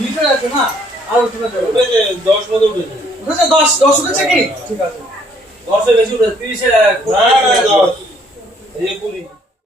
ভিতরে আছে না আর উঠে যাবে উঠেছে 10 মতো উঠেছে 10 উঠেছে কি ঠিক আছে 10 এর বেশি উঠেছে 30 এর না 10 এই 20